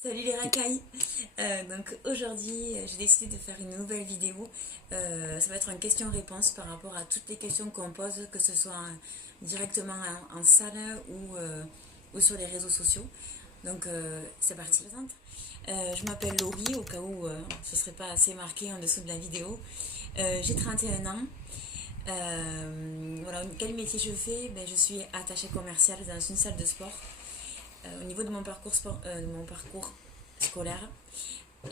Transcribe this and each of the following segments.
Salut les racailles. Donc aujourd'hui j'ai décidé de faire une nouvelle vidéo. Ça va être une question-réponse par rapport à toutes les questions qu'on pose, que ce soit directement en salle ou sur les réseaux sociaux. Donc c'est parti. Je m'appelle Laurie, au cas où ce ne serait pas assez marqué en dessous de la vidéo. J'ai 31 ans. Voilà, quel métier je fais? Je suis attachée commerciale dans une salle de sport. Au niveau de mon parcours, scolaire,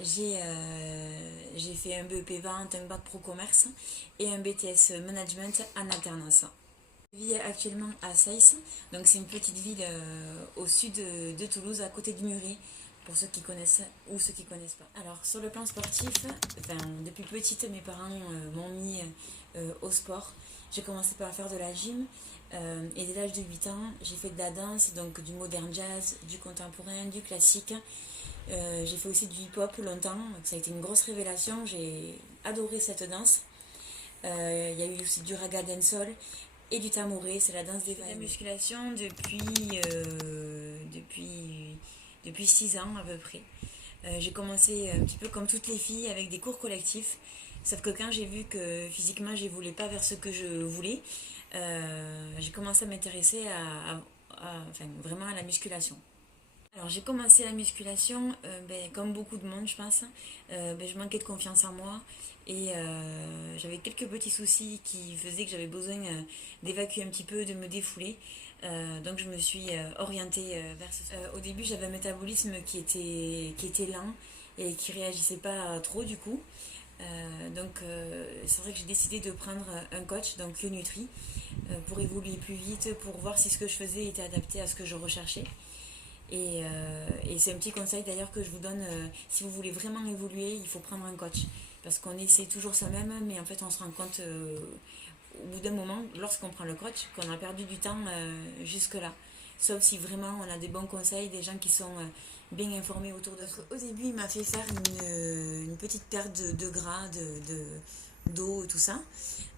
j'ai fait un BEP vente, un bac pro commerce et un BTS management en alternance. Je vis actuellement à Seyss, donc c'est une petite ville au sud de Toulouse, à côté du Muret, pour ceux qui connaissent ou ceux qui connaissent pas. Alors sur le plan sportif, depuis petite mes parents m'ont mis au sport. J'ai commencé par faire de la gym et dès l'âge de 8 ans j'ai fait de la danse, donc du modern jazz, du contemporain, du classique. J'ai fait aussi du hip-hop longtemps, ça a été une grosse révélation, j'ai adoré cette danse. Il y a eu aussi du raga dancehall et du tamouré, c'est la danse des vagues. La musculation depuis 6 ans à peu près. J'ai commencé un petit peu comme toutes les filles avec des cours collectifs, sauf que quand j'ai vu que physiquement j'évoluais pas vers ce que je voulais, j'ai commencé à m'intéresser vraiment à la musculation. Alors j'ai commencé la musculation, comme beaucoup de monde je pense. Je manquais de confiance en moi et j'avais quelques petits soucis qui faisaient que j'avais besoin d'évacuer un petit peu, de me défouler. Donc je me suis orientée vers ce sport. Au début j'avais un métabolisme qui était lent et qui réagissait pas trop du coup. C'est vrai que j'ai décidé de prendre un coach, donc le Nutri, pour évoluer plus vite, pour voir si ce que je faisais était adapté à ce que je recherchais. Et c'est un petit conseil d'ailleurs que je vous donne, si vous voulez vraiment évoluer, il faut prendre un coach. Parce qu'on essaie toujours soi-même, mais en fait on se rend compte au bout d'un moment, lorsqu'on prend le coach, qu'on a perdu du temps jusque-là. Sauf si vraiment on a des bons conseils, des gens qui sont bien informés autour de ça. Au début, il m'a fait faire une petite perte de gras, d'eau et tout ça.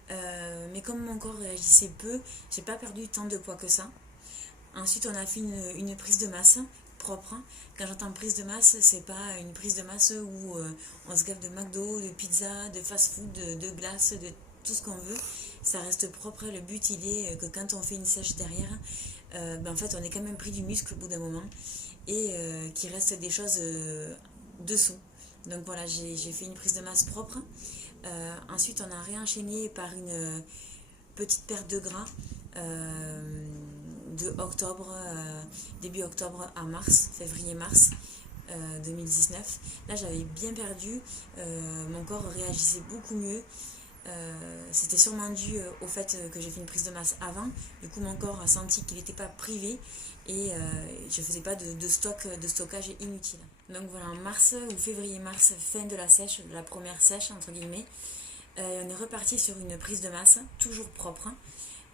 Mais comme mon corps réagissait peu, j'ai pas perdu tant de poids que ça. Ensuite, on a fait une prise de masse propre. Quand j'entends prise de masse, c'est pas une prise de masse où on se gave de McDo, de pizza, de fast-food, de glace, de tout ce qu'on veut. Ça reste propre. Le but, il est que quand on fait une sèche derrière, en fait, on est quand même pris du muscle au bout d'un moment et qu'il reste des choses dessous. Donc voilà, j'ai fait une prise de masse propre. Ensuite, on a réenchaîné par une petite perte de gras de octobre, début octobre à mars, février-mars 2019. Là, j'avais bien perdu, mon corps réagissait beaucoup mieux. C'était sûrement dû au fait que j'ai fait une prise de masse avant. Du coup, mon corps a senti qu'il n'était pas privé et je ne faisais pas de stockage inutile. Donc voilà, en mars ou février-mars, fin de la sèche, de la première sèche entre guillemets, on est reparti sur une prise de masse, toujours propre,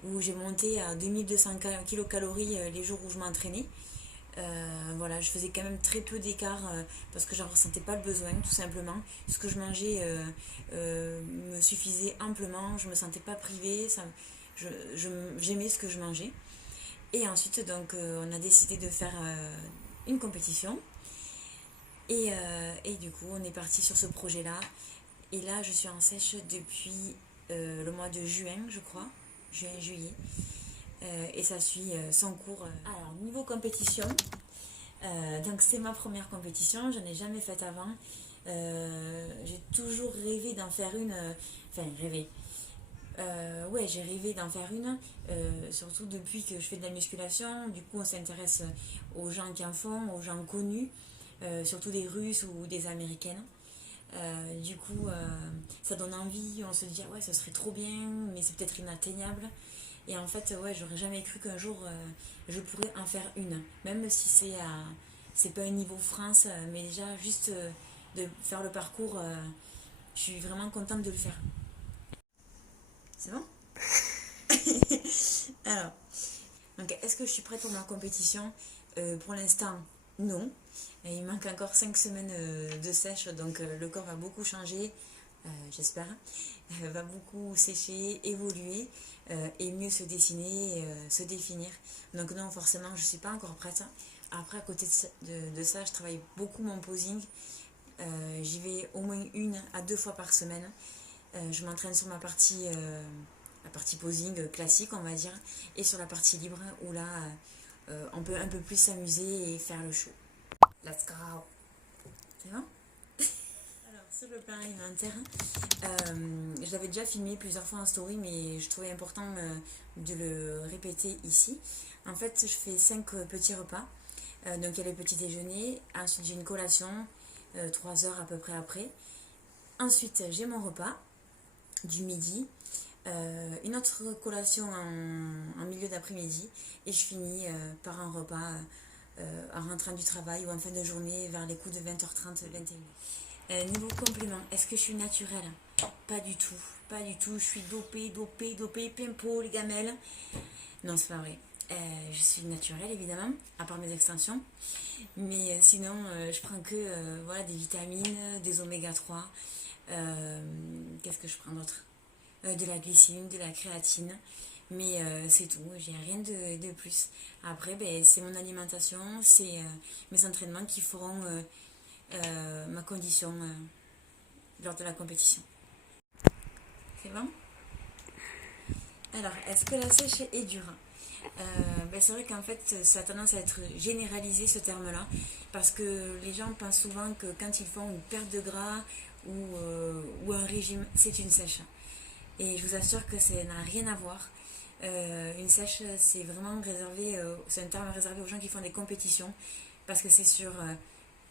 où j'ai monté à 2200 kilocalories les jours où je m'entraînais. Voilà, je faisais quand même très peu d'écart parce que j'en ressentais pas le besoin, tout simplement. Ce que je mangeais me suffisait amplement, je me sentais pas privée, j'aimais ce que je mangeais. Et ensuite, donc, on a décidé de faire une compétition. Et du coup, on est parti sur ce projet-là. Et là, je suis en sèche depuis le mois de juin, je crois. Juin-juillet. Et ça suit son cours. Alors, niveau compétition, donc c'est ma première compétition, je n'ai jamais faite avant. J'ai toujours rêvé d'en faire une. Rêvé. Ouais, j'ai rêvé d'en faire une, surtout depuis que je fais de la musculation. Du coup, on s'intéresse aux gens qui en font, aux gens connus, surtout des Russes ou des Américaines. Du coup, ça donne envie, on se dit ah ouais, ce serait trop bien, mais c'est peut-être inatteignable. Et en fait, ouais, j'aurais jamais cru qu'un jour je pourrais en faire une, même si c'est pas un niveau France, mais déjà juste de faire le parcours, je suis vraiment contente de le faire. C'est bon? Alors, donc est-ce que je suis prête pour ma compétition? Pour l'instant, non. Et il manque encore 5 semaines de sèche, donc le corps va beaucoup changer. j'espère, va beaucoup sécher, évoluer et mieux se dessiner, se définir. Donc non, forcément, je ne suis pas encore prête. Après, à côté de ça, je travaille beaucoup mon posing. J'y vais au moins 1 à 2 fois par semaine. Je m'entraîne sur la partie posing classique, on va dire, et sur la partie libre, où là, on peut un peu plus s'amuser et faire le show. Let's go! C'est bon? Alors, sur le plan alimentaire, je l'avais déjà filmé plusieurs fois en story, mais je trouvais important de le répéter ici. En fait, je fais 5 petits repas. Donc, il y a le petit déjeuner, ensuite j'ai une collation, 3 heures à peu près après. Ensuite, j'ai mon repas du midi, une autre collation en milieu d'après-midi, et je finis par un repas en rentrant du travail ou en fin de journée vers les coups de 20h30, 21h. Niveau complément, est-ce que je suis naturelle? Pas du tout, pas du tout. Je suis dopée, pimpo, les gamelles. Non, c'est pas vrai. Je suis naturelle évidemment, à part mes extensions. Mais sinon, je prends que voilà, des vitamines, des oméga 3. Qu'est-ce que je prends d'autre? De la glycine, de la créatine. Mais c'est tout, j'ai rien de plus. Après, ben, c'est mon alimentation, c'est mes entraînements qui feront ma condition lors de la compétition. C'est bon? Alors, est-ce que la sèche est dure? Ben, c'est vrai qu'en fait, ça a tendance à être généralisé ce terme-là, parce que les gens pensent souvent que quand ils font une perte de gras ou un régime, c'est une sèche. Et je vous assure que ça n'a rien à voir. Une sèche, c'est vraiment réservé, c'est un terme réservé aux gens qui font des compétitions, parce que c'est sur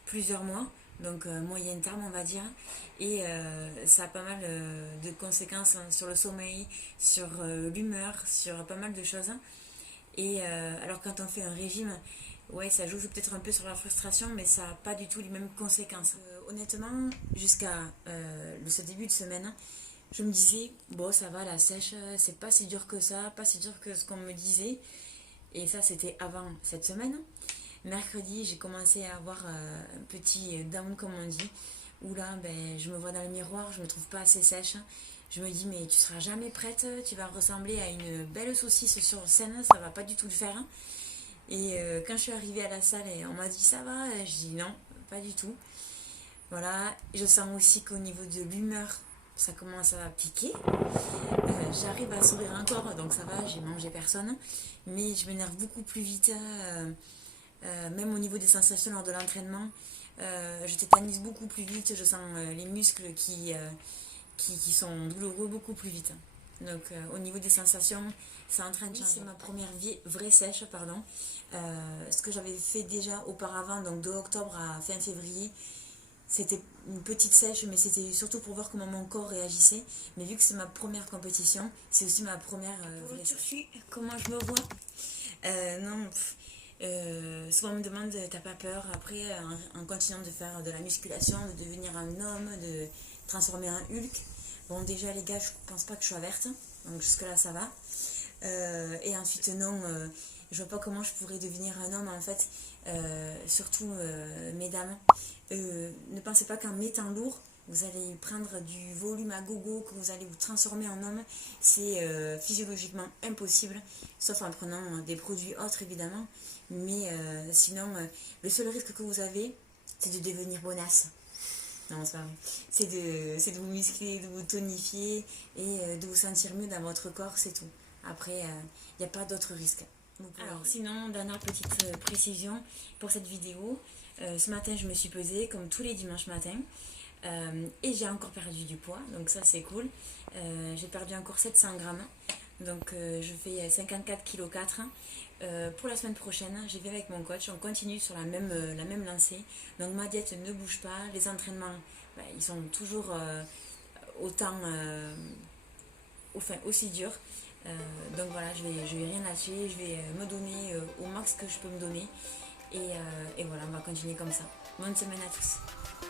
plusieurs mois, donc moyen terme on va dire, et ça a pas mal de conséquences sur le sommeil, sur l'humeur, sur pas mal de choses. Et alors quand on fait un régime, ouais, ça joue peut-être un peu sur la frustration, mais ça n'a pas du tout les mêmes conséquences. Honnêtement, jusqu'à ce début de semaine, je me disais, bon, ça va, la sèche, c'est pas si dur que ça, pas si dur que ce qu'on me disait. Et ça, c'était avant cette semaine. Mercredi, j'ai commencé à avoir un petit down, comme on dit, où là, ben, je me vois dans le miroir, je me trouve pas assez sèche. Je me dis, mais tu seras jamais prête, tu vas ressembler à une belle saucisse sur scène, ça va pas du tout le faire. Et quand je suis arrivée à la salle, on m'a dit, ça va, je dis non, pas du tout. Voilà, je sens aussi qu'au niveau de l'humeur, ça commence à piquer. J'arrive à sourire encore, donc ça va, j'ai mangé personne. Mais je m'énerve beaucoup plus vite, même au niveau des sensations lors de l'entraînement. Je tétanise beaucoup plus vite, je sens les muscles qui sont douloureux beaucoup plus vite. Donc au niveau des sensations, c'est en train de changer. C'est ma première vraie sèche, pardon. Ce que j'avais fait déjà auparavant, donc de octobre à fin février, c'était une petite sèche, mais c'était surtout pour voir comment mon corps réagissait. Mais vu que c'est ma première compétition, c'est aussi ma première vraie sèche. Comment je me vois? Non, souvent on me demande, t'as pas peur après, en continuant de faire de la musculation, de devenir un homme, de transformer en Hulk? Bon, déjà les gars, je pense pas que je sois verte, donc jusque là ça va. Et ensuite non, je vois pas comment je pourrais devenir un homme en fait. Surtout mesdames, ne pensez pas qu'en mettant lourd vous allez prendre du volume à gogo, que vous allez vous transformer en homme. C'est physiologiquement impossible, sauf en prenant des produits autres évidemment. Mais sinon, le seul risque que vous avez, c'est de devenir bonasse. Non, c'est pas vrai. C'est de vous muscler, de vous tonifier et de vous sentir mieux dans votre corps, c'est tout. Après, il n'y a pas d'autre risque. Alors, sinon, dernière petite précision pour cette vidéo. Ce matin, je me suis pesée comme tous les dimanches matins. Et j'ai encore perdu du poids, donc ça c'est cool. J'ai perdu encore 700 grammes. Donc je fais 54,4 kg. Pour la semaine prochaine, j'y vais avec mon coach. On continue sur la même lancée. Donc ma diète ne bouge pas. Les entraînements, ben, ils sont toujours autant, aussi durs. Donc voilà, je vais rien lâcher. Je vais me donner au max que je peux me donner. Et voilà, on va continuer comme ça. Bonne semaine à tous.